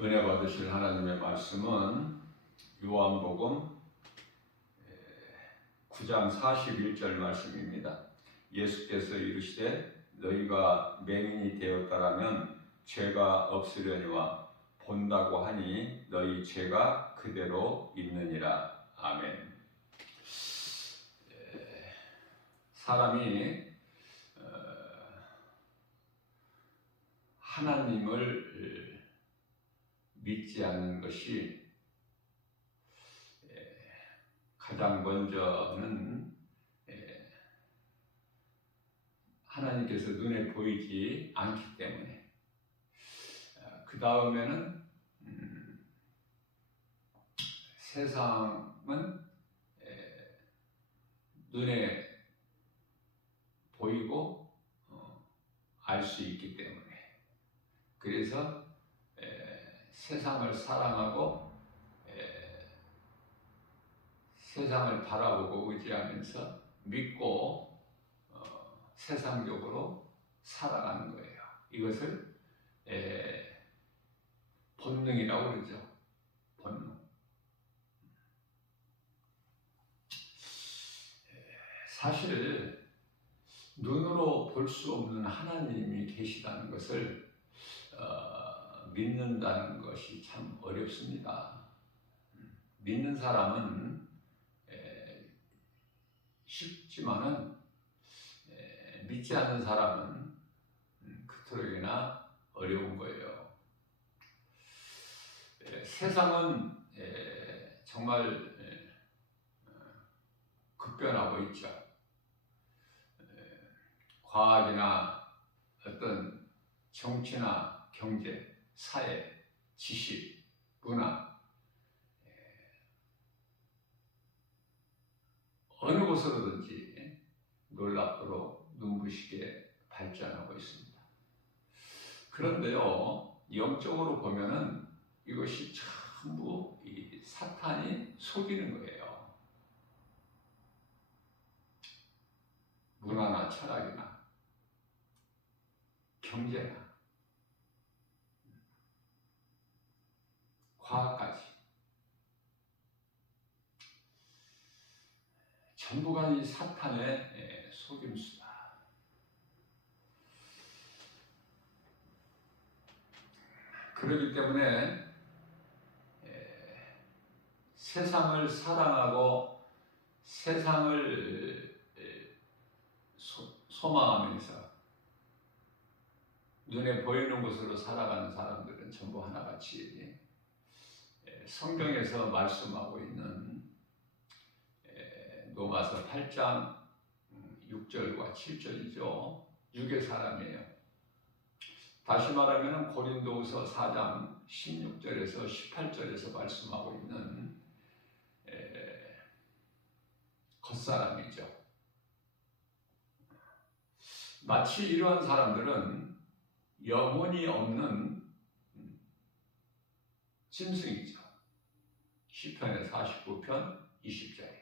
은혜 받으실 하나님의 말씀은 요한복음 9장 41절 말씀입니다. 예수께서 이르시되 너희가 맹인이 되었다라면 죄가 없으려니와 본다고 하니 너희 죄가 그대로 있느니라. 아멘. 사람이 하나님을 믿지 않는 것이 가장 먼저는 하나님께서 눈에 보이지 않기 때문에, 그 다음에는 세상은 눈에 보이고 알 수 있기 때문에, 그래서 세상을 사랑하고 세상을 바라보고 의지하면서 믿고 세상적으로 살아가는 거예요. 이것을 본능이라고 그러죠. 본능. 사실 눈으로 볼 수 없는 하나님이 계시다는 것을 믿는다는 것이 참 어렵습니다. 믿는 사람은 쉽지만은 믿지 않는 사람은 그토록이나 어려운 거예요. 세상은 정말 급변하고 있죠. 과학이나 어떤 정치나 경제, 사회, 지식, 문화, 어느 곳으로든지 놀랍도록 눈부시게 발전하고 있습니다. 그런데요, 영적으로 보면은 이것이 전부 이 사탄이 속이는 거예요. 문화나 철학이나 경제나 과학까지 전부가 이 사탄의 속임수다. 그렇기 때문에 세상을 사랑하고 세상을 소망하면서 눈에 보이는 곳으로 살아가는 사람들은 전부 하나같이 성경에서 말씀하고 있는 로마서 8장 6절과 7절이죠. 육의 사람이에요. 다시 말하면 고린도후서 4장 16절에서 18절에서 말씀하고 있는 겉사람이죠. 마치 이러한 사람들은 영혼이 없는 짐승이죠. 시편의 49편 20절에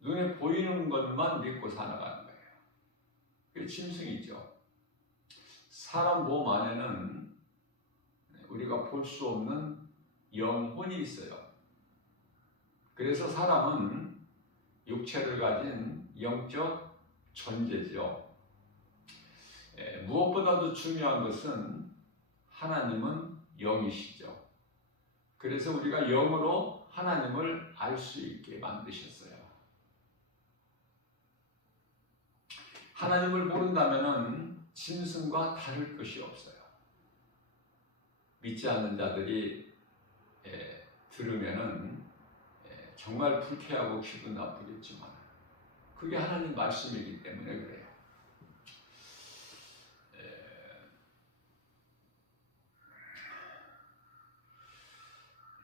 눈에 보이는 것만 믿고 살아가는 거예요. 그게 짐승이죠. 사람 몸 안에는 우리가 볼 수 없는 영혼이 있어요. 그래서 사람은 육체를 가진 영적 존재죠. 무엇보다도 중요한 것은 하나님은 영이시죠. 그래서 우리가 영으로 하나님을 알 수 있게 만드셨어요. 하나님을 모른다면 짐승과 다를 것이 없어요. 믿지 않는 자들이 들으면은 정말 불쾌하고 기분 나쁘겠지만 그게 하나님 말씀이기 때문에 그래요.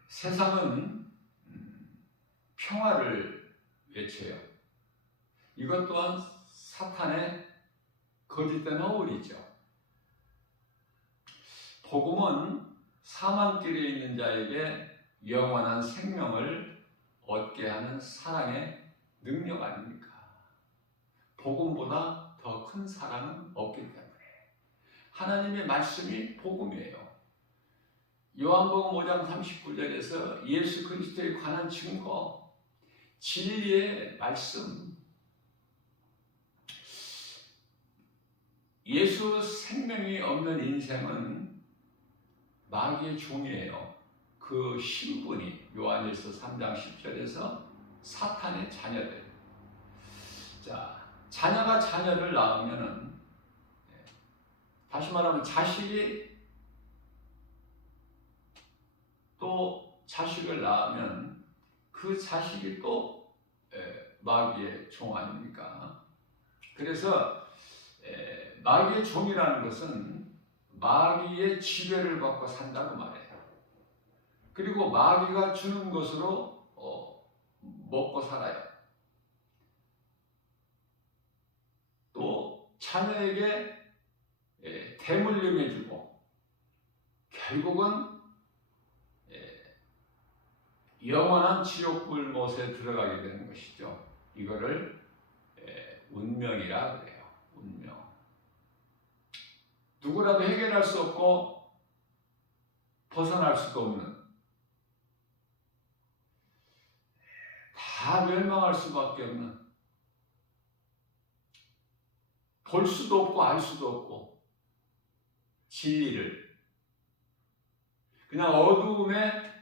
세상은 평화를 외쳐요. 이것 또한 사탄의 거짓된 허울이죠. 복음은 사망길에 있는 자에게 영원한 생명을 얻게 하는 사랑의 능력 아닙니까? 복음보다 더 큰 사랑은 없기 때문에 하나님의 말씀이 복음이에요. 요한복음 5장 39절에서 예수 그리스도에 관한 증거, 진리의 말씀, 예수 생명이 없는 인생은 마귀의 종이에요. 그 신분이 요한일서 3장 10절에서 사탄의 자녀들. 자, 자녀가 자녀를 낳으면은, 다시 말하면 자식이 또 자식을 낳으면 그 자식이 또 마귀의 종 아닙니까? 그래서 마귀의 종이라는 것은 마귀의 지배를 받고 산다고 말해요. 그리고 마귀가 주는 것으로 먹고 살아요. 또 자녀에게 대물림해주고 결국은 영원한 지옥불 못에 들어가게 되는 것이죠. 이거를 운명이라 그래요. 운명. 누구라도 해결할 수 없고 벗어날 수도 없는, 다 멸망할 수밖에 없는, 볼 수도 없고 알 수도 없고 진리를 그냥 어두움에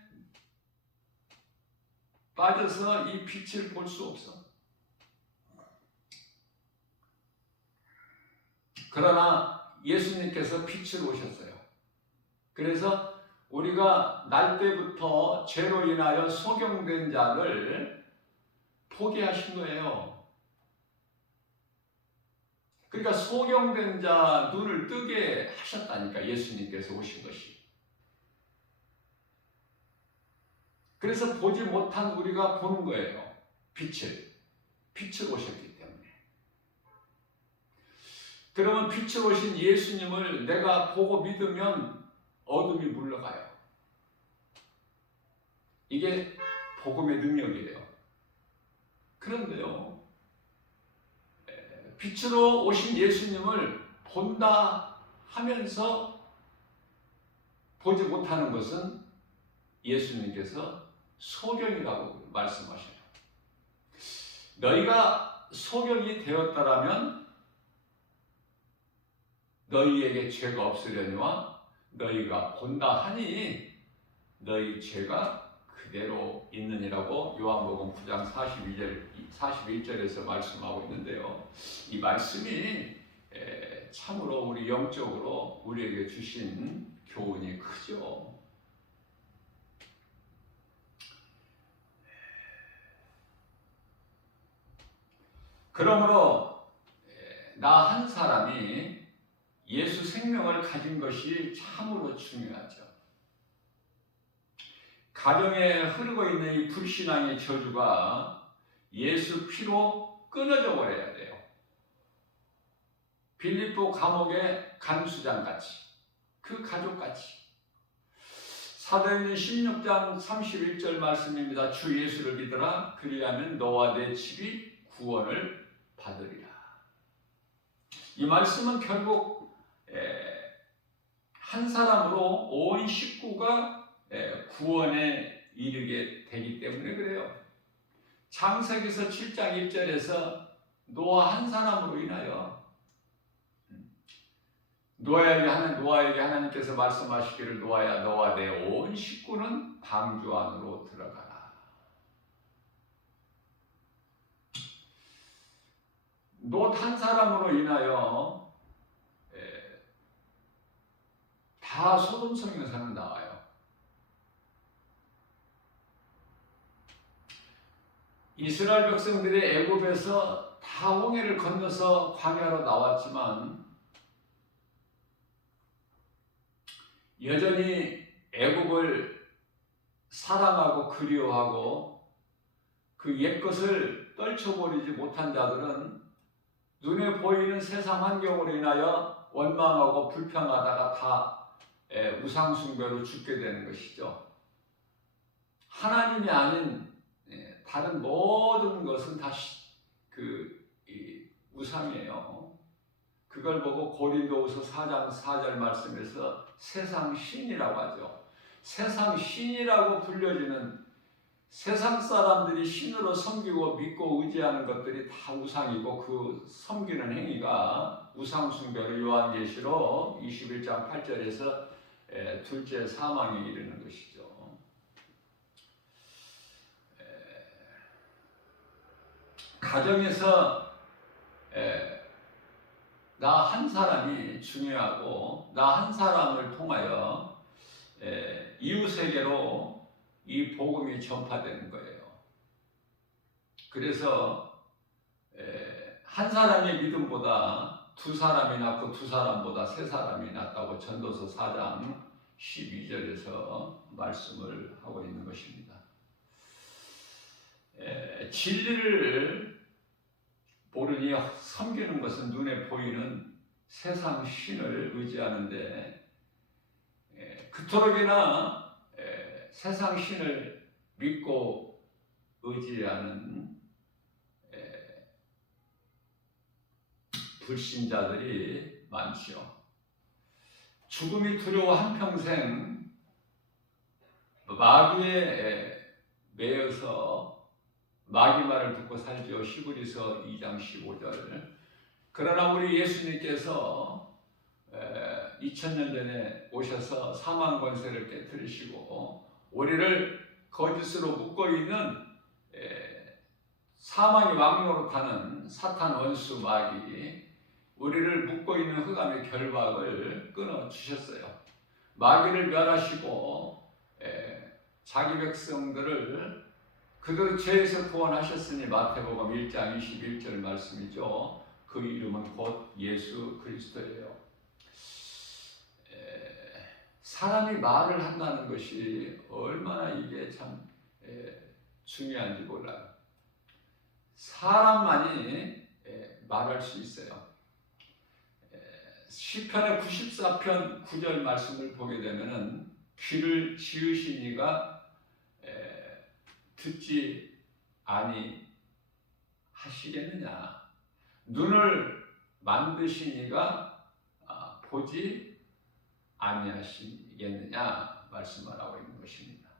빠져서 이 빛을 볼 수 없어. 그러나 예수님께서 빛으로 오셨어요. 그래서 우리가 날 때부터 죄로 인하여 소경된 자를 포기하신 거예요. 그러니까 소경된 자 눈을 뜨게 하셨다니까, 예수님께서 오신 것이. 그래서 보지 못한 우리가 보는 거예요. 빛을 오셨기 때문에. 그러면 빛을 오신 예수님을 내가 보고 믿으면 어둠이 물러가요. 이게 복음의 능력이에요. 그런데요, 빛으로 오신 예수님을 본다 하면서 보지 못하는 것은 예수님께서 소경이라고 말씀하셔요. 너희가 소경이 되었다라면 너희에게 죄가 없으려니와 너희가 본다 하니 너희 죄가 그대로 있느니라고 요한복음 9장 41절에서 말씀하고 있는데요. 이 말씀이 참으로 우리 영적으로 우리에게 주신 교훈이 크죠. 그러므로 나 한 사람이 예수 생명을 가진 것이 참으로 중요하죠. 가정에 흐르고 있는 이 불신앙의 저주가 예수 피로 끊어져 버려야 돼요. 빌립보 감옥의 간수장같이, 그 가족같이. 사도행전 16장 31절 말씀입니다. 주 예수를 믿으라. 그리하면 너와 내 집이 구원을 받으리라. 이 말씀은 결국 한 사람으로 온 식구가 구원에 이르게 되기 때문에 그래요. 창세기서 7장 1절에서 노아 한 사람으로 인하여 노아에게 하나님께서 말씀하시기를 노아야 너와 내 온 식구는 방주 안으로 들어가라. 롯 한 사람으로 인하여 다 소돔 성에서는 나와요. 이스라엘 백성들이 애굽에서 다 홍해를 건너서 광야로 나왔지만 여전히 애굽을 사랑하고 그리워하고 그 옛것을 떨쳐버리지 못한 자들은 눈에 보이는 세상 환경으로 인하여 원망하고 불평하다가 다 우상숭배로 죽게 되는 것이죠. 하나님이 아닌 다른 모든 것은 다 우상이에요. 그걸 보고 고린도후서 4장 4절 말씀에서 세상 신이라고 하죠. 세상 신이라고 불려지는 세상 사람들이 신으로 섬기고 믿고 의지하는 것들이 다 우상이고 그 섬기는 행위가 우상 숭배로 요한계시록 21장 8절에서 둘째 사망에 이르는 것이죠. 가정에서 나 한 사람이 중요하고 나 한 사람을 통하여 이웃에게로 이 복음이 전파되는 거예요. 그래서 한 사람의 믿음보다 두 사람이 낫고 두 사람보다 세 사람이 낫다고 전도서 4장 12절에서 말씀을 하고 있는 것입니다. 진리를 모르니 섬기는 것은 눈에 보이는 세상 신을 의지하는데 그토록이나 세상 신을 믿고 의지하는 불신자들이 많죠. 죽음이 두려워 한평생 마귀에 매여서 마귀 말을 듣고 살지요. 히브리서 2장 15절. 그러나 우리 예수님께서 2000년 전에 오셔서 사망 권세를 깨뜨리시고 우리를 거짓으로 묶고 있는 사망의 왕노릇하는 사탄 원수 마귀, 우리를 묶고 있는 흑암의 결박을 끊어 주셨어요. 마귀를 멸하시고 자기 백성들을 그들 죄에서 구원하셨으니 마태복음 1장 21절 말씀이죠. 그 이름은 곧 예수 그리스도예요. 사람이 말을 한다는 것이 얼마나 이게 참 중요한지 몰라요. 사람만이 말할 수 있어요. 시편의 94편 9절 말씀을 보게 되면은 귀를 지으신 이가 듣지 아니하시겠느냐, 눈을 만드신 이가 보지 아니하시겠느냐 말씀을 하고 있는 것입니다.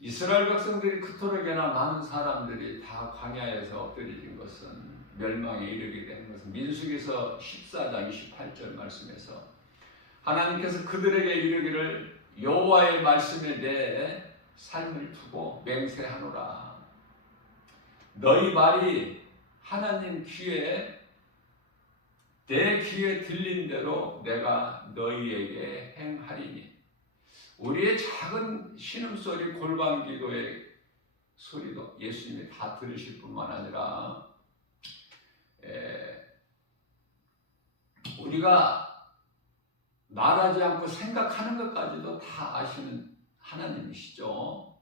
이스라엘 백성들이 그토록이나 많은 사람들이 다 광야에서 엎드려진 것은 멸망에 이르게 되는 것은 민수기서 14장 28절 말씀에서 하나님께서 그들에게 이르기를 여호와의 말씀에 대해 삶을 두고 맹세하노라. 너희 말이 하나님 귀에 내 귀에 들린 대로 내가 너희에게 행하리니. 우리의 작은 신음소리, 골방기도의 소리도 예수님이 다 들으실 뿐만 아니라 우리가 말하지 않고 생각하는 것까지도 다 아시는 하나님이시죠.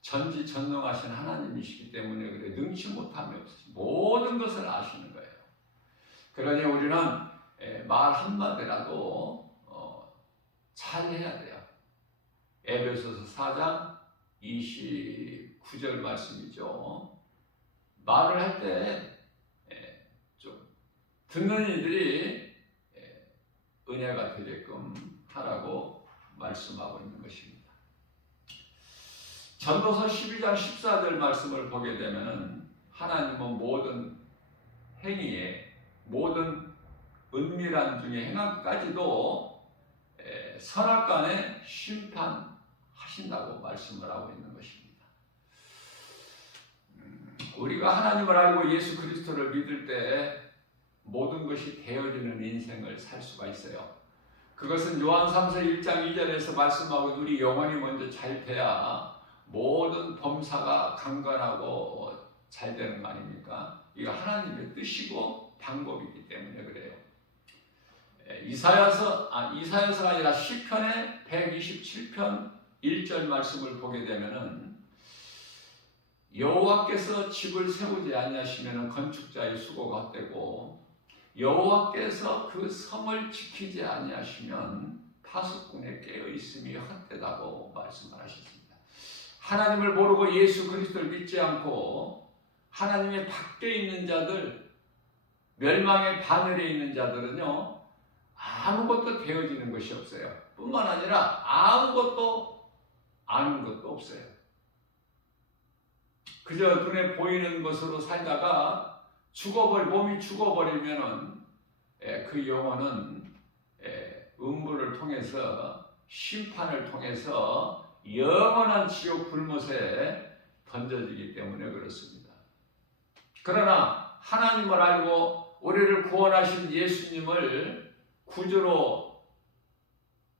전지전능하신 하나님이시기 때문에 그래 능치 못함이 없으시 모든 것을 아시는 거예요. 그러니 우리는 말 한마디라도 잘 해야 돼요. 에베소서 4장 29절 말씀이죠. 말을 할 때 좀 듣는 이들이 은혜가 되게끔 하라고 말씀하고 있는 것입니다. 전도서 12장 14절 말씀을 보게 되면 하나님은 모든 행위에 모든 은밀한 중에 행함까지도 선악간에 심판하신다고 말씀을 하고 있는 것입니다. 우리가 하나님을 알고 예수 그리스도를 믿을 때 모든 것이 되어지는 인생을 살 수가 있어요. 그것은 요한 3서 1장 2절에서 말씀하고 우리 영혼이 먼저 잘 돼야 모든 범사가 강건하고 잘 되는 거 아닙니까? 이거 하나님의 뜻이고 방법이기 때문에 그래요. 이사야서가 아니라 시편의 127편 1절 말씀을 보게 되면은 여호와께서 집을 세우지 아니하시면 건축자의 수고가 헛되고 여호와께서 그 성을 지키지 아니하시면 파수꾼의 깨어 있음이 헛되다고 말씀을 하셨습니다. 하나님을 모르고 예수 그리스도를 믿지 않고 하나님의 밖에 있는 자들, 멸망의 바늘에 있는 자들은요 아무것도 되어지는 것이 없어요. 뿐만 아니라 아무것도 아는 것도 없어요. 그저 눈에 보이는 것으로 살다가 몸이 죽어버리면은 그 영혼은 음부를 통해서 심판을 통해서 영원한 지옥 불못에 던져지기 때문에 그렇습니다. 그러나 하나님을 알고 우리를 구원하신 예수님을 구주로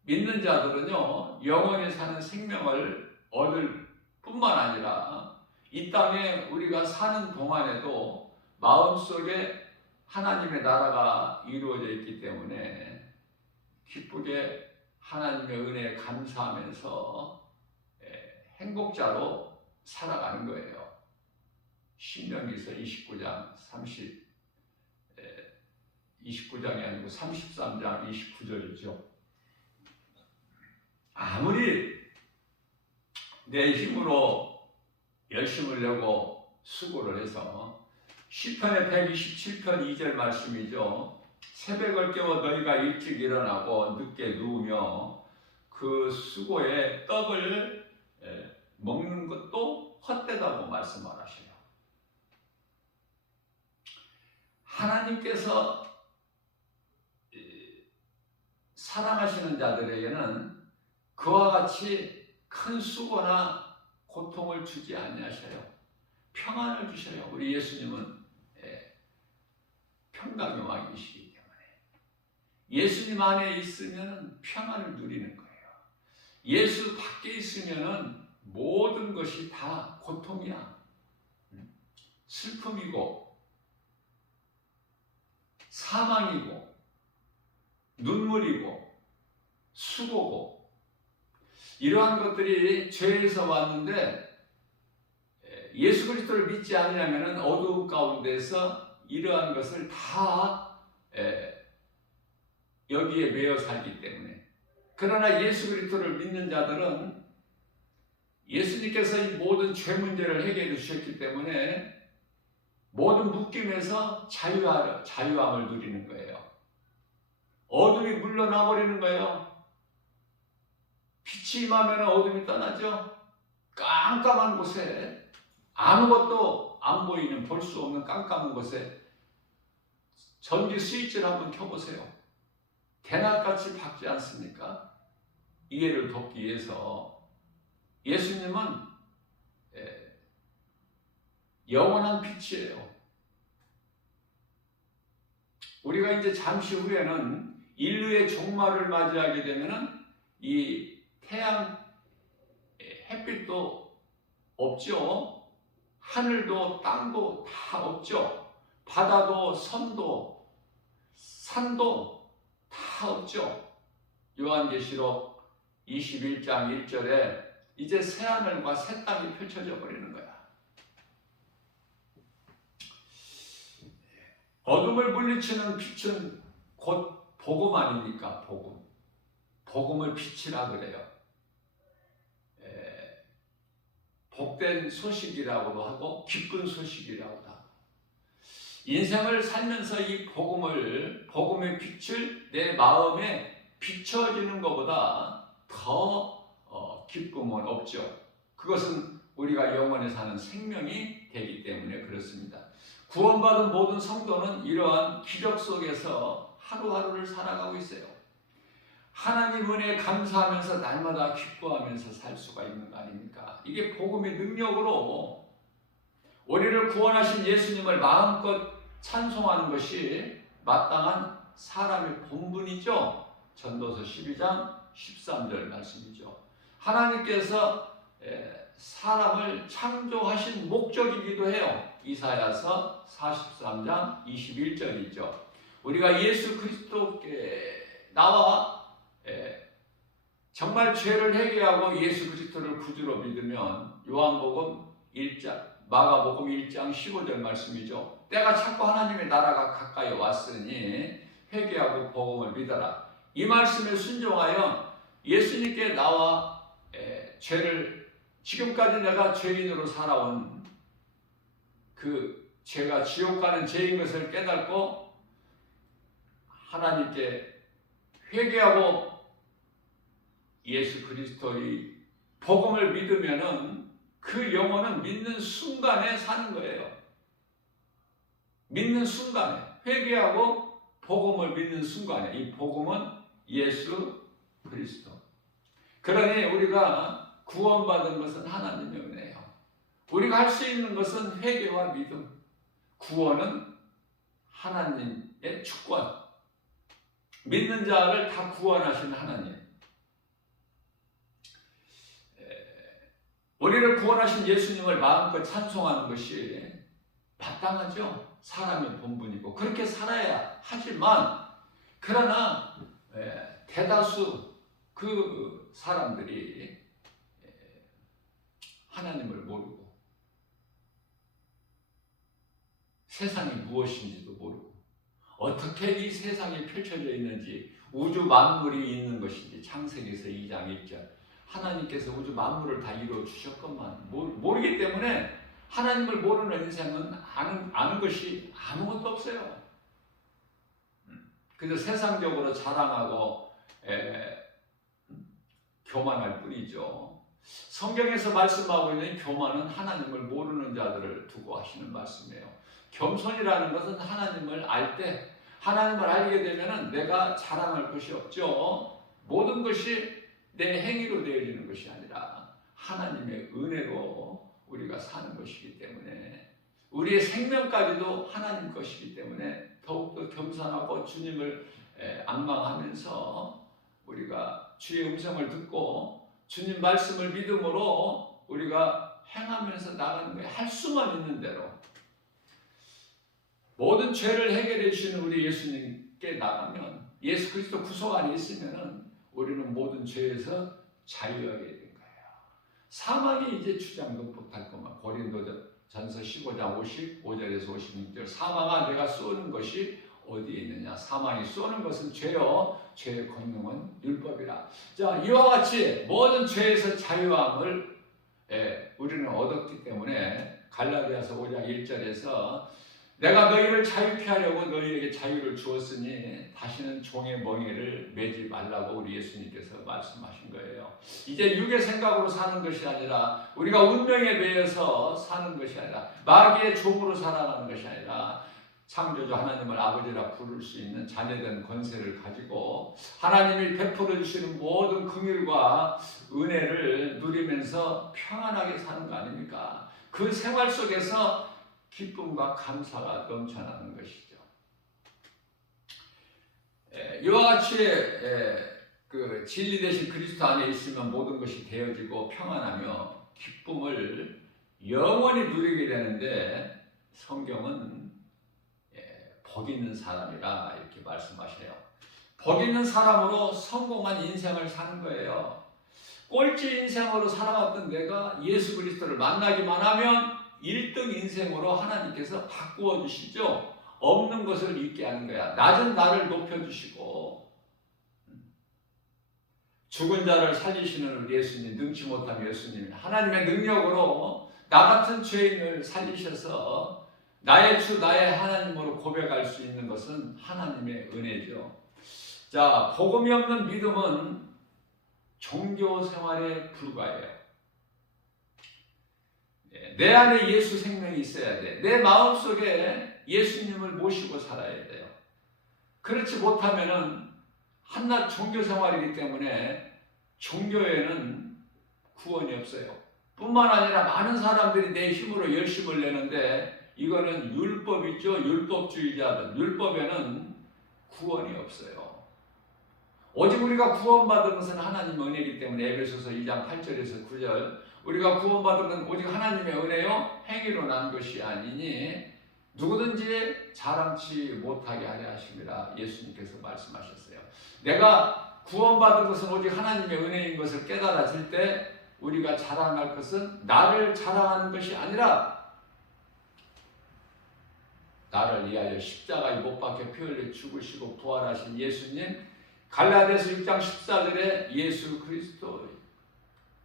믿는 자들은요, 영원히 사는 생명을 얻을 뿐만 아니라 이 땅에 우리가 사는 동안에도 마음속에 하나님의 나라가 이루어져 있기 때문에 기쁘게 하나님의 은혜에 감사하면서 행복자로 살아가는 거예요. 신명기서 29장 29장이 아니고 33장 29절이죠. 아무리 내 힘으로 열심을 내고 수고를 해서 시편의 127편 2절 말씀이죠. 새벽을 깨워 너희가 일찍 일어나고 늦게 누우며 그 수고에 떡을 먹는 것도 헛되다고 말씀하셔요. 하나님께서 사랑하시는 자들에게는 그와 같이 큰 수고나 고통을 주지 아니하셔요. 평안을 주셔요. 우리 예수님은 평강의 왕이시기 때문에 예수님 안에 있으면 평안을 누리는 거예요. 예수 밖에 있으면 모든 것이 다 고통이야. 슬픔이고 사망이고 눈물이고 수고고 이러한 것들이 죄에서 왔는데 예수 그리스도를 믿지 않으려면 어두운 가운데서 이러한 것을 다 여기에 매여 살기 때문에 그러나 예수 그리스도를 믿는 자들은 예수님께서 이 모든 죄 문제를 해결해 주셨기 때문에 모든 묶임에서 자유함을 누리는 거예요. 어둠이 물러나 버리는 거예요. 빛이 임하면 어둠이 떠나죠. 깜깜한 곳에 아무것도 안 보이는 볼 수 없는 깜깜한 곳에 전기 스위치를 한번 켜보세요. 대낮같이 밝지 않습니까? 이해를 돕기 위해서 예수님은 영원한 빛이에요. 우리가 이제 잠시 후에는 인류의 종말을 맞이하게 되면은 이 태양, 햇빛도 없죠. 하늘도 땅도 다 없죠. 바다도 섬도 산도 다 없죠. 요한계시록 21장 1절에 이제 새하늘과 새 땅이 펼쳐져 버리는 거야. 어둠을 물리치는 빛은 곧 복음 아닙니까? 복음. 복음을 빛이라 그래요. 복된 소식이라고도 하고 기쁜 소식이라고도 하고 인생을 살면서 이 복음의 빛을 내 마음에 비춰지는 것보다 더 기쁨은 없죠. 그것은 우리가 영원히 사는 생명이 되기 때문에 그렇습니다. 구원받은 모든 성도는 이러한 기적 속에서 하루하루를 살아가고 있어요. 하나님 은혜에 감사하면서 날마다 기뻐하면서 살 수가 있는 거 아닙니까? 이게 복음의 능력으로 우리를 구원하신 예수님을 마음껏 찬송하는 것이 마땅한 사람의 본분이죠. 전도서 12장 13절 말씀이죠. 하나님께서 사람을 창조하신 목적이기도 해요. 이사야서 43장 21절이죠. 우리가 예수 그리스도께 나와 정말 죄를 회개하고 예수 그리스도를 구주로 믿으면 요한복음 1장, 마가복음 1장 15절 말씀이죠. 때가 찼고 하나님의 나라가 가까이 왔으니 회개하고 복음을 믿어라. 이 말씀에 순종하여 예수님께 나와 죄를 지금까지 내가 죄인으로 살아온 그 죄가 지옥 가는 죄인 것을 깨닫고 하나님께 회개하고 예수 그리스도의 복음을 믿으면은 그 영혼은 믿는 순간에 사는 거예요. 믿는 순간에, 회개하고 복음을 믿는 순간에, 이 복음은 예수 그리스도. 그러니 우리가 구원받은 것은 하나님의 은혜예요. 우리가 할 수 있는 것은 회개와 믿음. 구원은 하나님의 주권. 믿는 자를 다 구원하시는 하나님. 우리를 구원하신 예수님을 마음껏 찬송하는 것이 마땅하죠. 사람의 본분이고 그렇게 살아야 하지만, 그러나 대다수 그 사람들이 하나님을 모르고 세상이 무엇인지도 모르고 어떻게 이 세상이 펼쳐져 있는지, 우주 만물이 있는 것인지, 창세기에서 2장 1절 하나님께서 우주 만물을 다 이루어 주셨건만 모르기 때문에 하나님을 모르는 인생은 아는 것이 아무것도 없어요. 그래서 세상적으로 자랑하고 교만할 뿐이죠. 성경에서 말씀하고 있는 교만은 하나님을 모르는 자들을 두고 하시는 말씀이에요. 겸손이라는 것은 하나님을 알 때, 하나님을 알게 되면 내가 자랑할 것이 없죠. 모든 것이 내 행위로 되어지는 것이 아니라 하나님의 은혜로 우리가 사는 것이기 때문에, 우리의 생명까지도 하나님 것이기 때문에 더욱더 겸손하고 주님을 앙망하면서 우리가 주의 음성을 듣고 주님 말씀을 믿음으로 우리가 행하면서 나가는 거예요. 할 수만 있는 대로. 모든 죄를 해결해 주시는 우리 예수님께 나가면, 예수 그리스도 구속 안에 있으면 우리는 모든 죄에서 자유하게 된 거예요. 사망이 이제 주장도 못할 것만. 고린도전서 15장 55절에서 56절 사망아 내가 쏘는 것이 어디에 있느냐. 사망이 쏘는 것은 죄요, 죄의 권능은 율법이라. 자, 이와 같이 모든 죄에서 자유함을 우리는 얻었기 때문에 갈라디아서 5장 1절에서 내가 너희를 자유케 하려고 너희에게 자유를 주었으니 다시는 종의 멍에를 매지 말라고 우리 예수님께서 말씀하신 거예요. 이제 육의 생각으로 사는 것이 아니라, 우리가 운명에 매여서 사는 것이 아니라, 마귀의 종으로 살아가는 것이 아니라, 창조주 하나님을 아버지라 부를 수 있는 자녀된 권세를 가지고 하나님이 베풀어 주시는 모든 긍휼과 은혜를 누리면서 평안하게 사는 거 아닙니까? 그 생활 속에서 기쁨과 감사가 넘쳐나는 것이죠. 이와 같이 그 진리 되신 그리스도 안에 있으면 모든 것이 되어지고 평안하며 기쁨을 영원히 누리게 되는데, 성경은 복 있는 사람이라 이렇게 말씀하시네요. 복 있는 사람으로 성공한 인생을 사는 거예요. 꼴찌 인생으로 살아왔던 내가 예수 그리스도를 만나기만 하면 1등 인생으로 하나님께서 바꾸어 주시죠. 없는 것을 있게 하는 거야. 낮은 나를 높여주시고, 죽은 자를 살리시는 우리 예수님, 능치 못한 예수님, 하나님의 능력으로 나 같은 죄인을 살리셔서 나의 주 나의 하나님으로 고백할 수 있는 것은 하나님의 은혜죠. 자, 복음이 없는 믿음은 종교 생활에 불과해요. 내 안에 예수 생명이 있어야 돼. 내 마음속에 예수님을 모시고 살아야 돼요. 그렇지 못하면은 한낱 종교 생활이기 때문에 종교에는 구원이 없어요. 뿐만 아니라 많은 사람들이 내 힘으로 열심을 내는데, 이거는 율법이죠. 율법주의자들. 율법에는 구원이 없어요. 오직 우리가 구원받은 것은 하나님의 은혜이기 때문에 에베소서 2장 8절에서 9절 우리가 구원받은 건 오직 하나님의 은혜요 행위로 난 것이 아니니 누구든지 자랑치 못하게 하려 하심이라 예수님께서 말씀하셨어요. 내가 구원받은 것은 오직 하나님의 은혜인 것을 깨달았을 때 우리가 자랑할 것은 나를 자랑하는 것이 아니라 나를 위하여 십자가에 못 박혀 피 흘려 죽으시고 부활하신 예수님, 갈라디아서 6장 14절에 예수 그리스도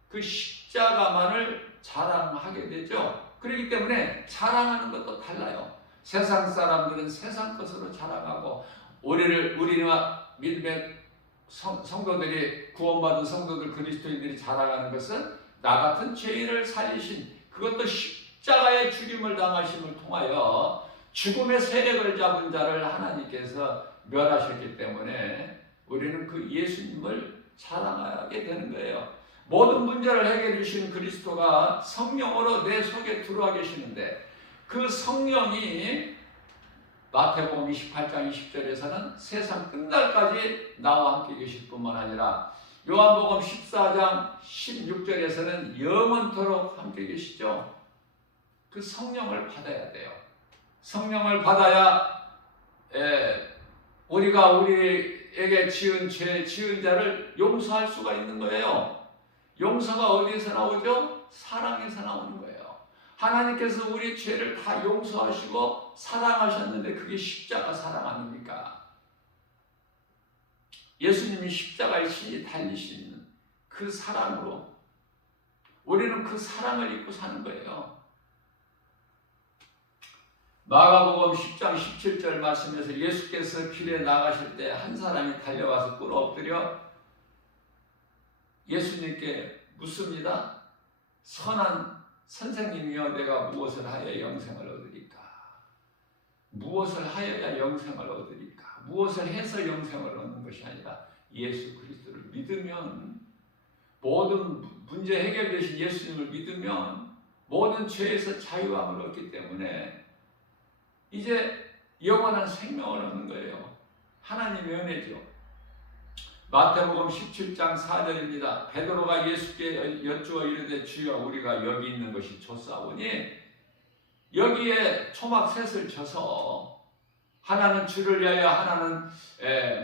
그 십자가만을 자랑하게 되죠. 그렇기 때문에 자랑하는 것도 달라요. 세상 사람들은 세상 것으로 자랑하고 우리와 믿음의 성도들이 구원받은 성도들 그리스도인들이 자라가는 것은 나 같은 죄인을 살리신 그것도 십자가의 죽임을 당하심을 통하여 죽음의 세력을 잡은 자를 하나님께서 멸하셨기 때문에 우리는 그 예수님을 사랑하게 되는 거예요. 모든 문제를 해결해 주시는 그리스도가 성령으로 내 속에 들어와 계시는데 그 성령이 마태복음 28장 20절에서는 세상 끝날까지 나와 함께 계실 뿐만 아니라 요한복음 14장 16절에서는 영원토록 함께 계시죠. 그 성령을 받아야 돼요. 성령을 받아야 우리가 우리에게 지은 죄, 지은 자를 용서할 수가 있는 거예요. 용서가 어디에서 나오죠? 사랑에서 나오는 거예요. 하나님께서 우리 죄를 다 용서하시고 사랑하셨는데 그게 십자가 사랑 아닙니까? 예수님이 십자가의 신이 달리신 그 사랑으로 우리는 그 사랑을 입고 사는 거예요. 마가복음 10장 17절 말씀에서 예수께서 길에 나가실 때 한 사람이 달려와서 꿇어 엎드려 예수님께 묻습니다. 선한 선생님이여 내가 무엇을 하여 영생을 얻으리까? 무엇을 하여야 영생을 얻으리까? 무엇을 해서 영생을 얻는 것이 아니라 예수 그리스도를 믿으면 모든 문제 해결되신 예수님을 믿으면 모든 죄에서 자유함을 얻기 때문에 이제 영원한 생명을 얻는 거예요. 하나님의 은혜죠. 마태복음 17장 4절입니다. 베드로가 예수께 여쭈어 이르되 주여 우리가 여기 있는 것이 좋사오니 여기에 초막셋을 쳐서 하나는 주를 위하여 하나는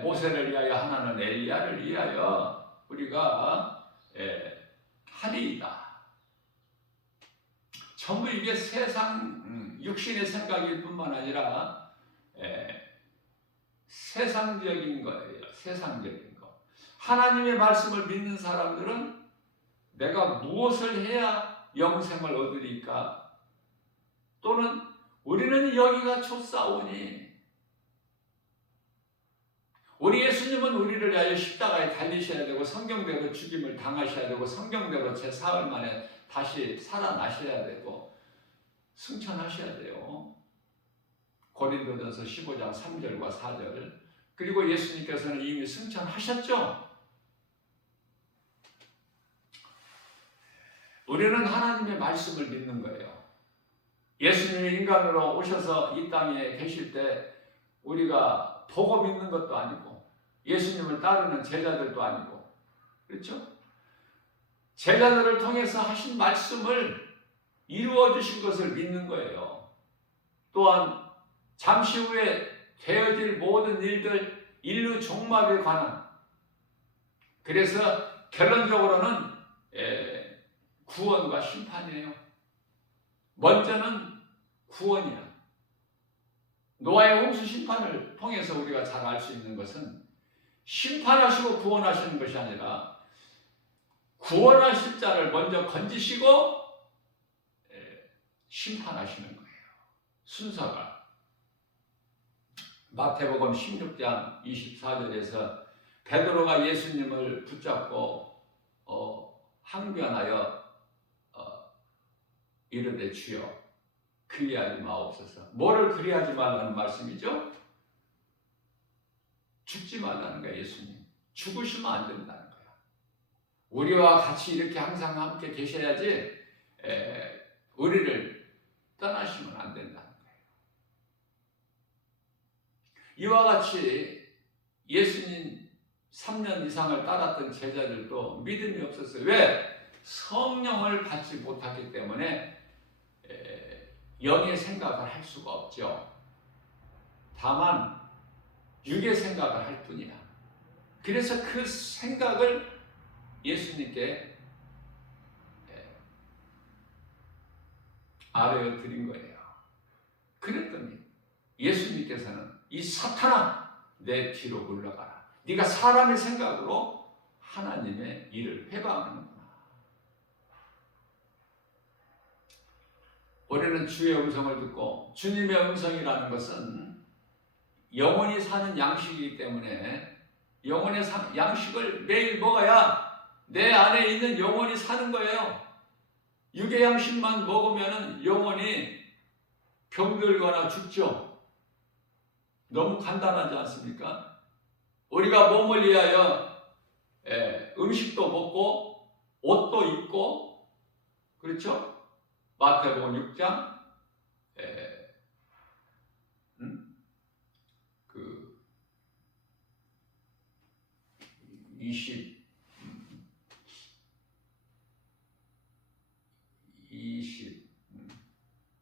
모세를 위하여 하나는 엘리야를 위하여 우리가 하리이다. 전부 이게 세상 육신의 생각일 뿐만 아니라 세상적인 거예요. 세상적인 거. 하나님의 말씀을 믿는 사람들은 내가 무엇을 해야 영생을 얻으리까? 또는 우리는 여기가 좋사오니 우리 예수님은 우리를 위하여 십자가에 달리셔야 되고 성경대로 죽임을 당하셔야 되고 성경대로 제4일 만에 다시 살아나셔야 되고 승천하셔야 돼요. 고린도전서 15장 3절과 4절. 그리고 예수님께서는 이미 승천하셨죠. 우리는 하나님의 말씀을 믿는 거예요. 예수님이 인간으로 오셔서 이 땅에 계실 때 우리가 보고 믿는 것도 아니고 예수님을 따르는 제자들도 아니고 그렇죠? 제자들을 통해서 하신 말씀을 이루어 주신 것을 믿는 거예요. 또한 잠시 후에 되어질 모든 일들, 인류 종말에 관한 그래서 결론적으로는 구원과 심판이에요. 먼저는 구원이야. 노아의 홍수 심판을 통해서 우리가 잘 알 수 있는 것은 심판하시고 구원하시는 것이 아니라 구원하실 자를 먼저 건지시고 심판하시는 거예요. 순서가 마태복음 16장 24절에서 베드로가 예수님을 붙잡고 항변하여 이르되 주여 그리하지 마옵소서. 뭐를 그리하지 말라는 말씀이죠? 죽지 말라는 거예요. 예수님 죽으시면 안 된다는 거예요. 우리와 같이 이렇게 항상 함께 계셔야지 우리를 떠나시면 안 된다는 거예요. 이와 같이 예수님 3년 이상을 따랐던 제자들도 믿음이 없었어요. 왜? 성령을 받지 못했기 때문에 영의 생각을 할 수가 없죠. 다만 육의 생각을 할 뿐이야. 그래서 그 생각을 예수님께 아뢰어 드린 거예요. 그랬더니 예수님께서는 이 사탄아 내 뒤로 물러가라. 네가 사람의 생각으로 하나님의 일을 회방하는구나. 우리는 주의 음성을 듣고 주님의 음성이라는 것은 영원히 사는 양식이기 때문에 영혼의 양식을 매일 먹어야 내 안에 있는 영혼이 사는 거예요. 육의 양식만 먹으면 영혼이 병들거나 죽죠. 너무 간단하지 않습니까? 우리가 몸을 위하여 음식도 먹고 옷도 입고, 그렇죠? 마태복음 6장 그 20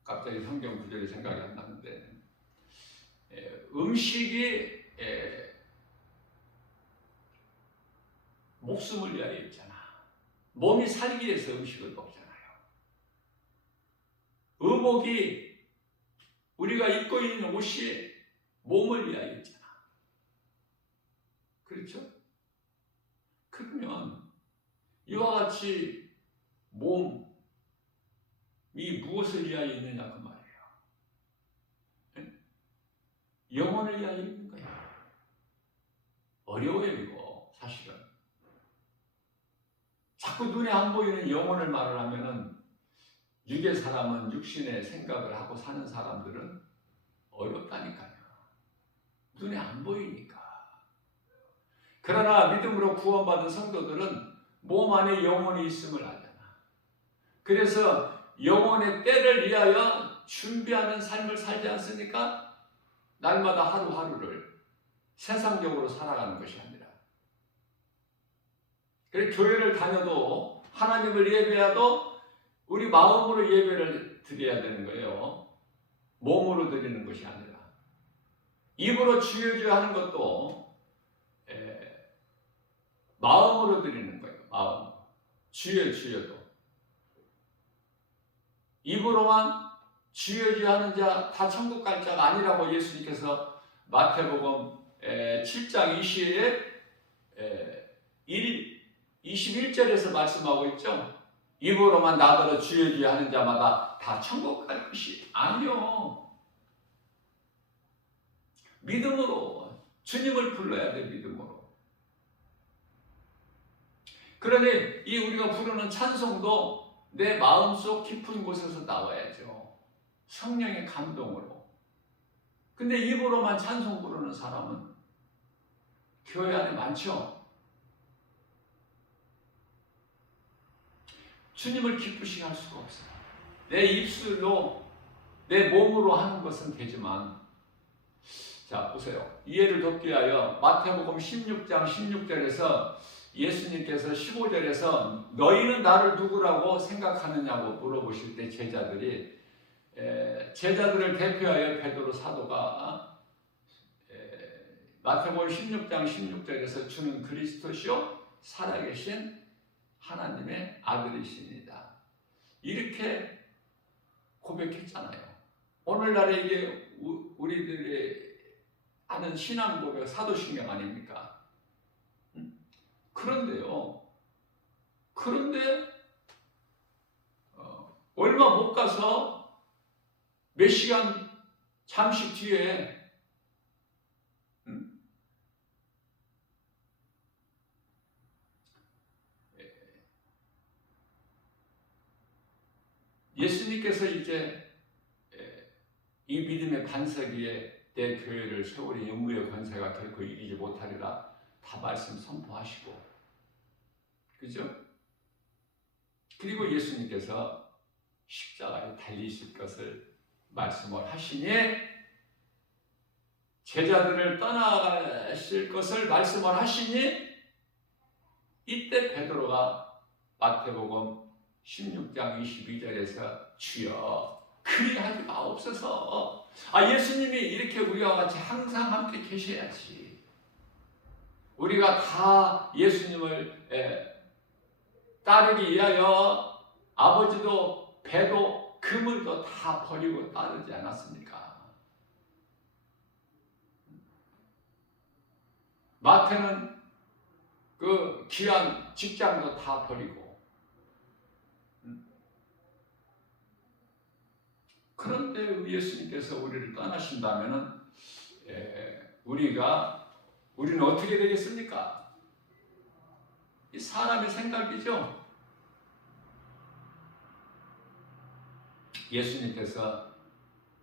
갑자기 성경 구절이 생각이 안 나는데, 음식이 목숨을 위하여 있잖아. 몸이 살기 위해서 음식을 먹잖아요. 의복이, 우리가 입고 있는 옷이 몸을 위하여 있잖아. 그렇죠? 그러면 이와 같이 몸이 무엇을 위하여 있느냐 그 말이에요. 영혼을 위하여 있는 거예요. 어려워요 이거 사실은. 자꾸 눈에 안 보이는 영혼을 말을 하면은, 육의 사람은 육신의 생각을 하고 사는 사람들은 어렵다니까요. 눈에 안 보이니까. 그러나 믿음으로 구원받은 성도들은 몸 안에 영혼이 있음을 알잖아. 그래서 영혼의 때를 위하여 준비하는 삶을 살지 않습니까? 날마다 하루하루를 세상적으로 살아가는 것이 아니라. 그래서 교회를 다녀도, 하나님을 예배해도 우리 마음으로 예배를 드려야 되는 거예요. 몸으로 드리는 것이 아니라. 입으로 주여 하는 것도 마음으로 드리는 거예요. 마음. 주여도. 입으로만 주여 하는 자 다 천국 갈 자가 아니라고 예수님께서 마태복음 7장 21절에서 말씀하고 있죠. 입으로만 나더러 주여 하는 자마다 다 천국 갈 것이 아니요. 믿음으로 주님을 불러야 돼. 믿음으로. 그러니 이 우리가 부르는 찬송도 내 마음속 깊은 곳에서 나와야죠. 성령의 감동으로. 근데 입으로만 찬송 부르는 사람은 교회 안에 많죠. 주님을 기쁘시게 할 수가 없어요. 내 입술로, 내 몸으로 하는 것은 되지만, 자 보세요. 이해를 돕기 위하여 마태복음 16장 16절에서 예수님께서 15절에서 너희는 나를 누구라고 생각하느냐고 물어보실 때 제자들을 대표하여 베드로 사도가 마태복음 16장 16절에서 주는 그리스도시요 살아계신 하나님의 아들이십니다. 이렇게 고백했잖아요. 오늘날에 이게 우리들의 하는 신앙 고백, 사도신경 아닙니까? 그런데 얼마 못 가서 몇 시간 잠시 뒤에 예수님께서 이제 이 믿음의 반석 위에 내 교회를 세우리 영무의 권세가 결코 이기지 못하리라 다 말씀 선포하시고, 그죠? 그리고 예수님께서 십자가에 달리실 것을 말씀을 하시니, 제자들을 떠나가실 것을 말씀을 하시니, 이때 베드로가 마태복음 16장 22절에서 주여 그리하지 마옵소서. 예수님이 이렇게 우리와 같이 항상 함께 계셔야지. 우리가 다 예수님을 따르기 위하여 아버지도 배도 그물도 다 버리고 따르지 않았습니까? 마태는 그 귀한 직장도 다 버리고. 그런데 예수님께서 우리를 떠나신다면 우리가 우리는 어떻게 되겠습니까? 이 사람의 생각이죠. 예수님께서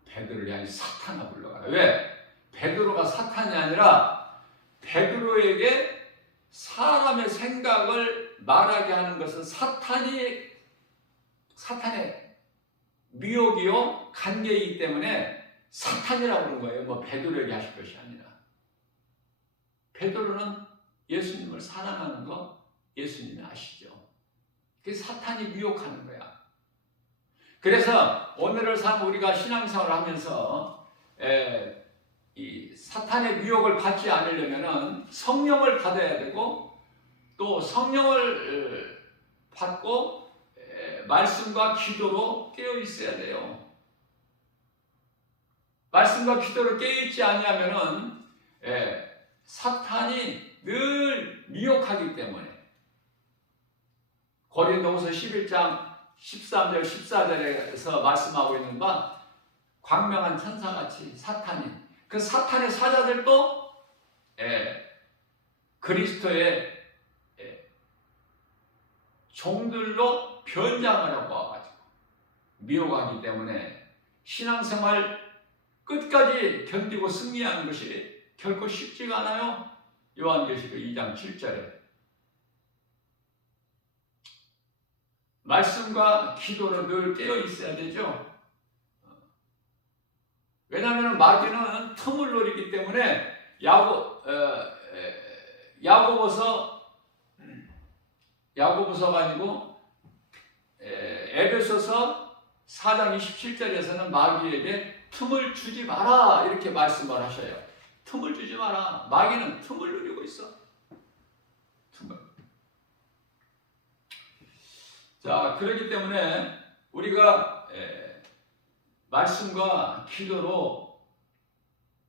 베드로를 향해 사탄아 불러가라. 왜? 베드로가 사탄이 아니라 베드로에게 사람의 생각을 말하게 하는 것은 사탄의 미혹이요 관계이기 때문에 사탄이라고 그런 거예요. 뭐 베드로에게 하실 것이 아니라. 베드로는 예수님을 사랑하는 거 예수님이 아시죠. 그게 사탄이 미혹하는 거야. 그래서 오늘을 산 우리가 신앙생활을 하면서 이 사탄의 미혹을 받지 않으려면 성령을 받아야 되고 또 성령을 받고 말씀과 기도로 깨어 있어야 돼요. 말씀과 기도로 깨어 있지 아니하면은 사탄이 늘 미혹하기 때문에 고린도후서 11장 13절 14절에서 말씀하고 있는 바 광명한 천사같이 사탄이 그 사탄의 사자들도 그리스도의 종들로 변장을 하고 와가지고 미혹하기 때문에 신앙생활 끝까지 견디고 승리하는 것이 결코 쉽지가 않아요. 요한계시록 2장 7절에 말씀과 기도로 늘 깨어 있어야 되죠. 왜냐하면 마귀는 틈을 노리기 때문에 야고보서가 아니고 에베소서 4장 27절에서는 마귀에게 틈을 주지 마라 이렇게 말씀을 하셔요. 틈을 주지 마라. 마귀는 틈을 노리고 있어. 틈을. 자, 그렇기 때문에 우리가 말씀과 기도로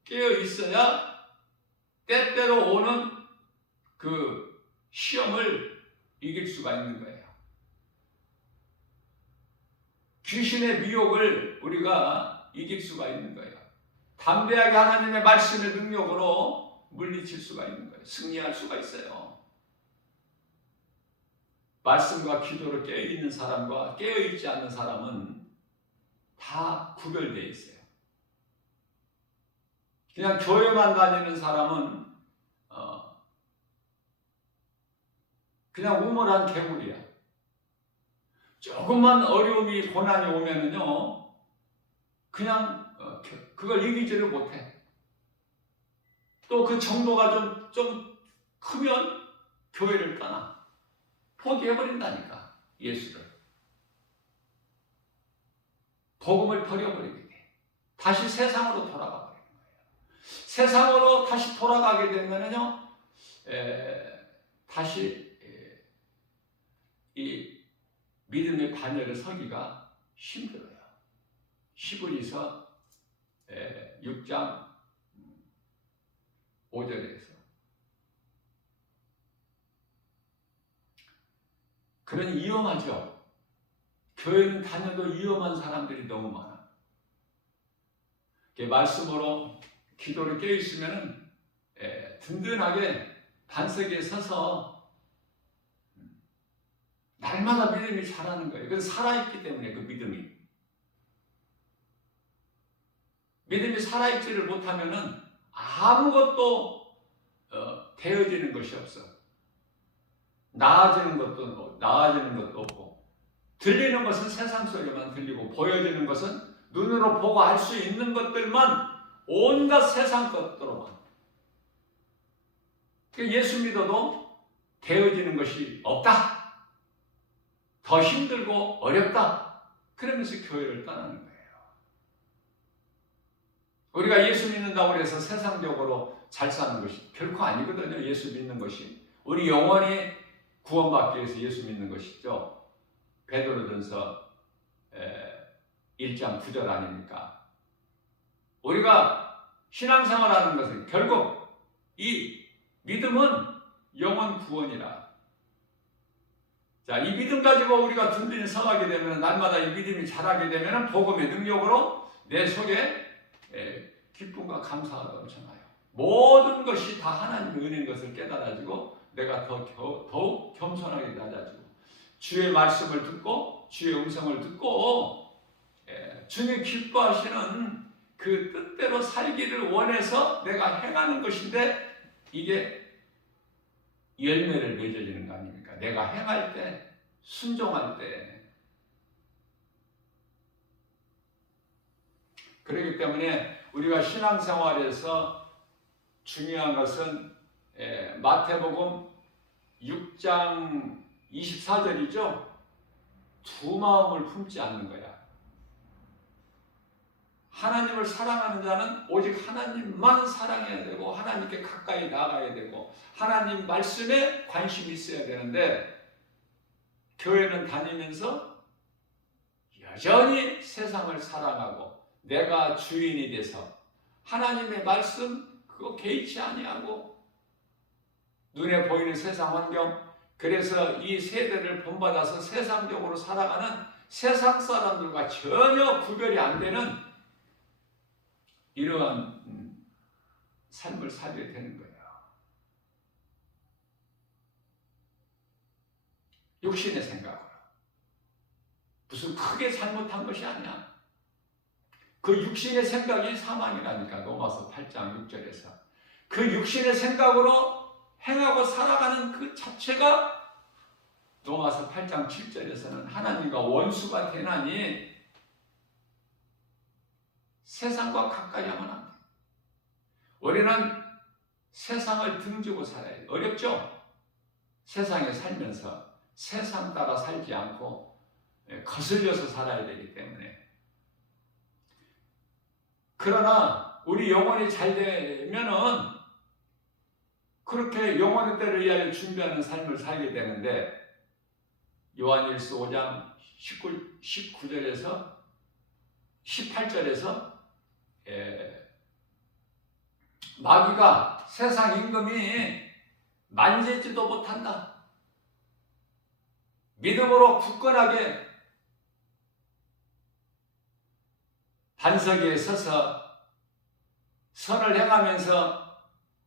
깨어 있어야 때때로 오는 그 시험을 이길 수가 있는 거예요. 귀신의 미혹을 우리가 이길 수가 있는 거예요. 담대하게 하나님의 말씀의 능력으로 물리칠 수가 있는 거예요. 승리할 수가 있어요. 말씀과 기도로 깨어있는 사람과 깨어있지 않는 사람은 다 구별되어 있어요. 그냥 교회만 다니는 사람은 그냥 우물한 개구리야. 조금만 어려움이 고난이 오면은요 그냥 그걸 이기지를 못해. 또 그 정도가 좀 크면 교회를 떠나. 포기해버린다니까. 예수를. 복음을 버려버리게 돼. 다시 세상으로 돌아가 버리는 거예요. 세상으로 다시 돌아가게 되면은요 다시 이 믿음의 반열에 서기가 힘들어요. 히브리서 6장 5절에서 그러니 위험하죠. 교회는 다녀도 위험한 사람들이 너무 많아. 말씀으로 기도를 깨어있으면 든든하게 반석에 서서 날마다 믿음이 자라는 거예요. 그래서 살아있기 때문에 그 믿음이 살아있지를 못하면은 아무것도 되어지는 것이 없어. 나아지는 것도 없고, 들리는 것은 세상 소리만 들리고, 보여지는 것은 눈으로 보고 알 수 있는 것들만, 온갖 세상 것들로만. 예수 믿어도 되어지는 것이 없다. 더 힘들고 어렵다. 그러면서 교회를 떠나는 거예요. 우리가 예수 믿는다고 해서 세상적으로 잘 사는 것이 결코 아니거든요. 예수 믿는 것이. 우리 영원히 구원받기 위해서 예수 믿는 것이죠. 베드로전서 1장 9절 아닙니까? 우리가 신앙생활하는 것은 결국 이 믿음은 영원 구원이라. 자, 이 믿음 가지고 우리가 든든히 서가게 되면, 날마다 이 믿음이 자라게 되면 복음의 능력으로 내 속에 기쁨과 감사가 넘쳐나요. 모든 것이 다 하나님의 은혜인 것을 깨달아지고 내가 더욱 겸손하게 낮아지고 주의 말씀을 듣고 주의 음성을 듣고 주님 기뻐하시는 그 뜻대로 살기를 원해서 내가 행하는 것인데 이게 열매를 맺어지는 거 아닙니까? 내가 행할 때, 순종할 때. 그렇기 때문에 우리가 신앙생활에서 중요한 것은 마태복음 6장 24절이죠. 두 마음을 품지 않는 거야. 하나님을 사랑하는 자는 오직 하나님만 사랑해야 되고 하나님께 가까이 나가야 되고 하나님 말씀에 관심이 있어야 되는데 교회는 다니면서 여전히 세상을 사랑하고 내가 주인이 돼서 하나님의 말씀 그거 개의치 아니하고 눈에 보이는 세상 환경 그래서 이 세대를 본받아서 세상적으로 살아가는 세상 사람들과 전혀 구별이 안 되는 이러한 삶을 살게 되는 거예요. 육신의 생각으로. 무슨 크게 잘못한 것이 아니야. 그 육신의 생각이 사망이라니까. 로마서 8장 6절에서. 그 육신의 생각으로 행하고 살아가는 그 자체가 로마서 8장 7절에서는 하나님과 원수가 되나니 세상과 가까이 하면 안 돼. 우리는 세상을 등지고 살아야 돼. 어렵죠? 세상에 살면서 세상 따라 살지 않고 거슬려서 살아야 되기 때문에. 그러나 우리 영혼이 잘 되면은 그렇게 영혼의 때를 위하여 준비하는 삶을 살게 되는데 요한일서 5장 19절에서 18절에서 마귀가 세상 임금이 만지지도 못한다. 믿음으로 굳건하게 반석 위에 서서 선을 행하면서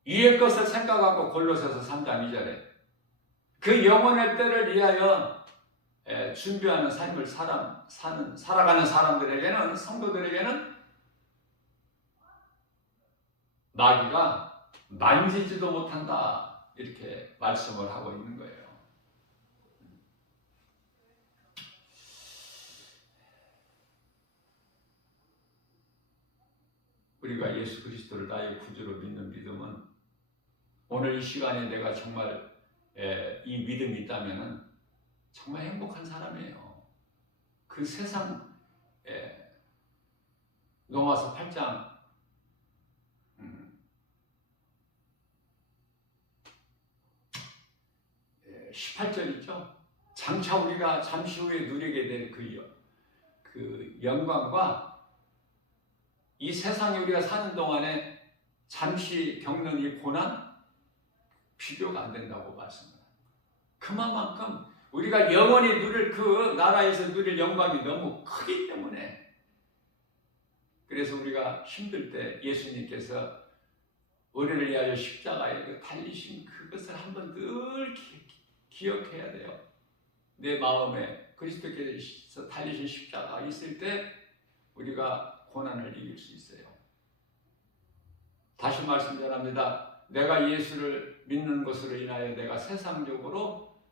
위의 것을 생각하고 골로새서 3장 2절에 그 영혼의 때를 위하여 준비하는 삶을 살아가는 사람들에게는 성도들에게는 마귀가 만지지도 못한다 이렇게 말씀을 하고 있는 거예요. 우리가 예수 그리스도를 나의 구주로 믿는 믿음은 오늘 이 시간에 내가 정말 이 믿음이 있다면 정말 행복한 사람이에요. 그 세상 로마서 8장 18절이죠. 장차 우리가 잠시 후에 누리게 될 그 영광과 이 세상에 우리가 사는 동안에 잠시 겪는 이 고난 비교가 안 된다고 말씀합니다. 그만큼 우리가 영원히 누릴 그 나라에서 누릴 영광이 너무 크기 때문에 그래서 우리가 힘들 때 예수님께서 우리를 위하여 십자가에 달리신 그것을 한번 늘 기억해야 돼요. 내 마음에 그리스도께서 달리신 십자가가 있을 때 우리가 고난을 이길 수 있어요. 다시 말씀 전합니다. 내가 예수를 믿는 것으로 인하여 내가 세상적으로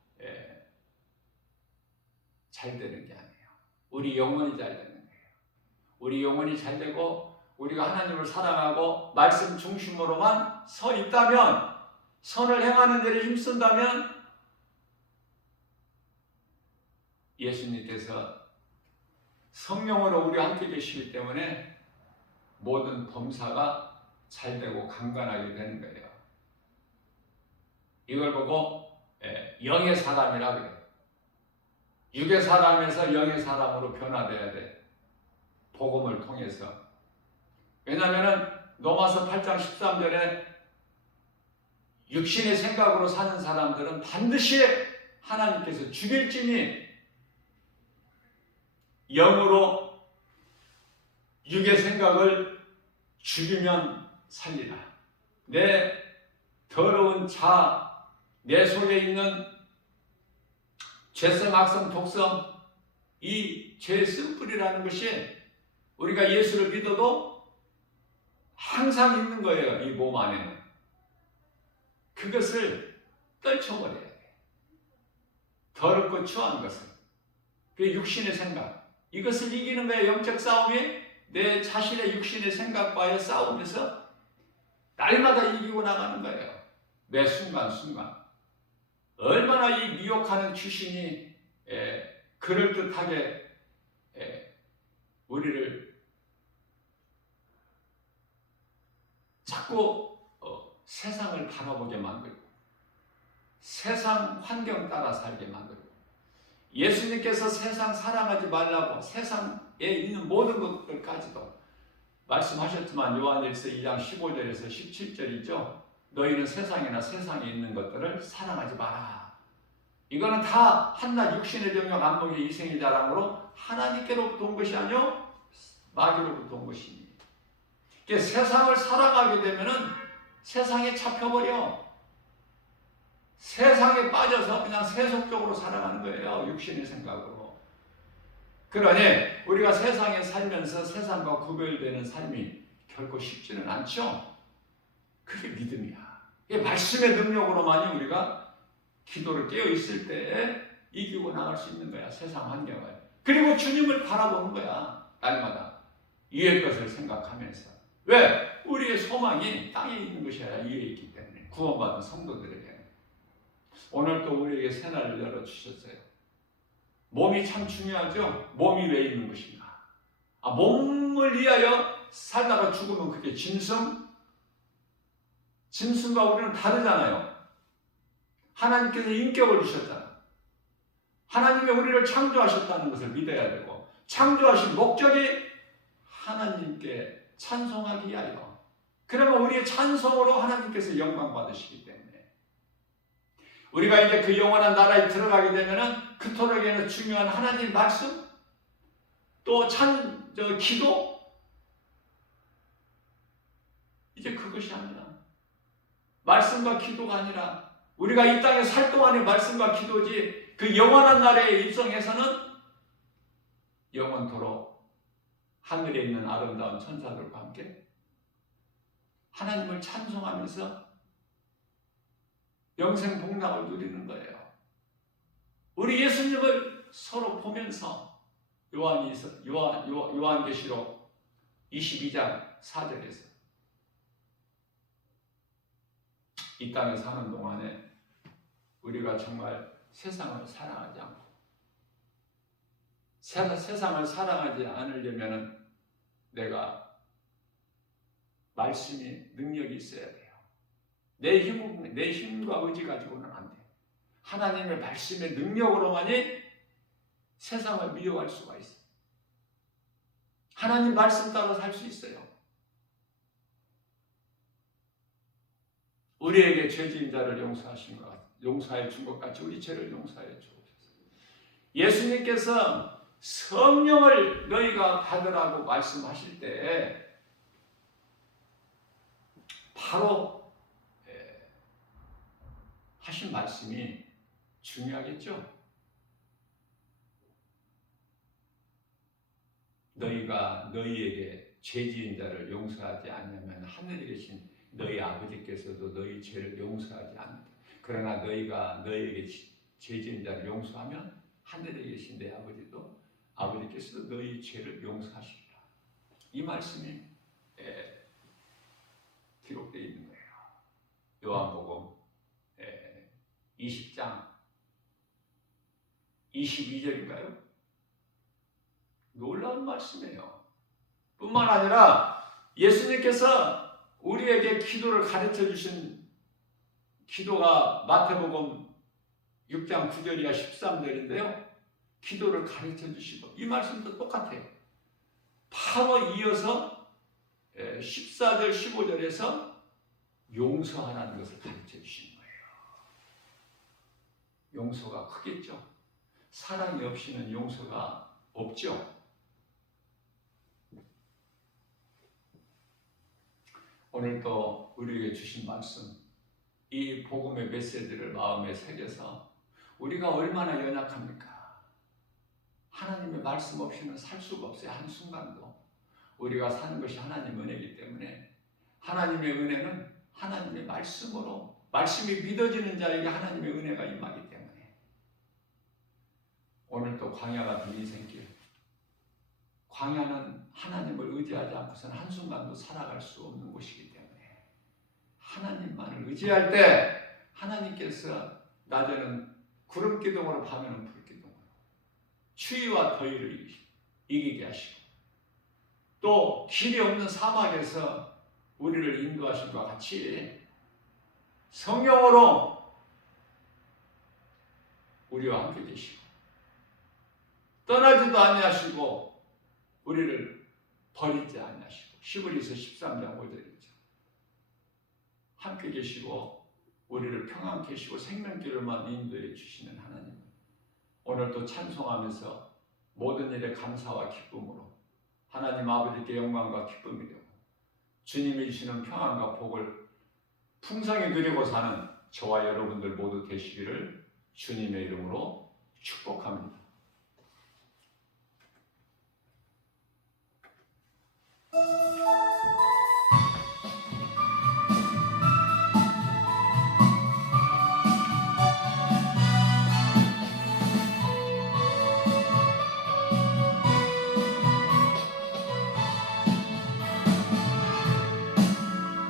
잘 되는 게 아니에요. 우리 영혼이 잘 되는 거예요. 우리 영혼이 잘 되고 우리가 하나님을 사랑하고 말씀 중심으로만 서 있다면 선을 행하는 데를 힘쓴다면 예수님께서 성령으로 우리와 함께 계시기 때문에 모든 범사가 잘되고 강건하게 되는 거예요. 이걸 보고 영의 사람이라 그래요. 육의 사람에서 영의 사람으로 변화돼야 돼. 복음을 통해서. 왜냐하면 로마서 8장 13절에 육신의 생각으로 사는 사람들은 반드시 하나님께서 죽일지니 영으로 육의 생각을 죽이면 살리라. 내 더러운 자, 내 속에 있는 죄성, 악성, 독성, 이 죄의 쓴뿌리라는 것이 우리가 예수를 믿어도 항상 있는 거예요. 이 몸 안에는. 그것을 떨쳐버려야 돼. 더럽고 추한 것을. 그 육신의 생각. 이것을 이기는 거예요. 영적 싸움이 내 자신의 육신의 생각과의 싸움에서 날마다 이기고 나가는 거예요. 매 순간순간. 얼마나 이 미혹하는 귀신이 그럴듯하게 우리를 자꾸 세상을 바라보게 만들고 세상 환경 따라 살게 만들고 예수님께서 세상 사랑하지 말라고 세상에 있는 모든 것들까지도 말씀하셨지만 요한일서 2장 15절에서 17절이죠. 너희는 세상이나 세상에 있는 것들을 사랑하지 마라. 이거는 다 한낱 육신의 정욕 안목의 이생의 자랑으로 하나님께로부터 온 것이 아니요 마귀로부터 온 것이니. 세상을 살아가게 되면은 세상에 잡혀버려. 세상에 빠져서 그냥 세속적으로 살아가는 거예요. 육신의 생각으로. 그러니 우리가 세상에 살면서 세상과 구별되는 삶이 결코 쉽지는 않죠. 그게 믿음이야. 이게 말씀의 능력으로만이 우리가 기도를 깨어 있을 때 이기고 나갈 수 있는 거야. 세상 환경을. 그리고 주님을 바라보는 거야. 날마다. 위의 것을 생각하면서. 왜? 우리의 소망이 땅에 있는 것이 아니라 위에 있기 때문에. 구원받은 성도들에게. 오늘 또 우리에게 새날을 열어주셨어요. 몸이 참 중요하죠? 몸이 왜 있는 것인가? 몸을 위하여 살다가 죽으면 그게 짐승? 짐승과 우리는 다르잖아요. 하나님께서 인격을 주셨잖아. 하나님이 우리를 창조하셨다는 것을 믿어야 되고 창조하신 목적이 하나님께 찬송하기 위하여. 그러면 우리의 찬송으로 하나님께서 영광 받으시기 때문에 우리가 이제 그 영원한 나라에 들어가게 되면은 그토록에는 중요한 하나님 말씀 또 기도 이제 그것이 아니라 말씀과 기도가 아니라 우리가 이 땅에 살 동안의 말씀과 기도지 그 영원한 나라에 입성해서는 영원토록 하늘에 있는 아름다운 천사들과 함께 하나님을 찬송하면서 영생 복락을 누리는 거예요. 우리 예수님을 서로 보면서 요한계시록 22장 4절에서 이 땅에 사는 동안에 우리가 정말 세상을 사랑하지 않고 세상을 사랑하지 않으려면 내가 말씀이 능력이 있어야 돼요. 내 힘과 의지 가지고는 안 돼요. 하나님의 말씀의 능력으로만이 세상을 미워할 수가 있어요. 하나님 말씀 따라 살 수 있어요. 우리에게 죄지은 자를 용서해 준 것 같이 우리 죄를 용서해 주옵소서. 예수님께서 성령을 너희가 받으라고 말씀하실 때 바로 하신 말씀이 중요하겠죠. 너희가 너희에게 죄지은 자를 용서하지 않으면 하늘에 계신 너희 아버지께서도 너희 죄를 용서하지 않는다. 그러나 너희가 너희에게 죄지은 자를 용서하면 하늘에 계신 내 아버지께서도 너희 죄를 용서하시리라. 이 말씀이 기록되어 있는 거예요. 요한복음 20장 22절인가요? 놀라운 말씀이에요. 뿐만 아니라 예수님께서 우리에게 기도를 가르쳐 주신 기도가 마태복음 6장 9절이야 13절인데요. 기도를 가르쳐 주시고 이 말씀도 똑같아요. 바로 이어서 14절 15절에서 용서하라는 것을 가르쳐 주시는 거예요. 용서가 크겠죠. 사랑이 없이는 용서가 없죠. 오늘도 우리에게 주신 말씀, 이 복음의 메시지를 마음에 새겨서 우리가 얼마나 연약합니까? 하나님의 말씀 없이는 살 수가 없어요. 한순간도. 우리가 사는 것이 하나님의 은혜이기 때문에 하나님의 은혜는 하나님의 말씀으로, 말씀이 믿어지는 자에게 하나님의 은혜가 임하기 때문에 오늘도 광야 같은 인생길, 광야는 하나님을 의지하지 않고서는 한순간도 살아갈 수 없는 곳이기 때문에 하나님만을 의지할 때 하나님께서 낮에는 구름 기둥으로 밤에는 불 기둥으로 추위와 더위를 이기게 하시고 또 길이 없는 사막에서 우리를 인도하심과 같이 성령으로 우리와 함께 계시고 떠나지도 아니하시고 우리를 버리지 아니하시고 히브리서 13장 5절이죠. 함께 계시고 우리를 평안케 하시고 생명길로만 인도해 주시는 하나님, 오늘도 찬송하면서 모든 일에 감사와 기쁨으로 하나님 아버지께 영광과 기쁨이 되고 주님이 주시는 평안과 복을 풍성히 누리고 사는 저와 여러분들 모두 되시기를 주님의 이름으로 축복합니다.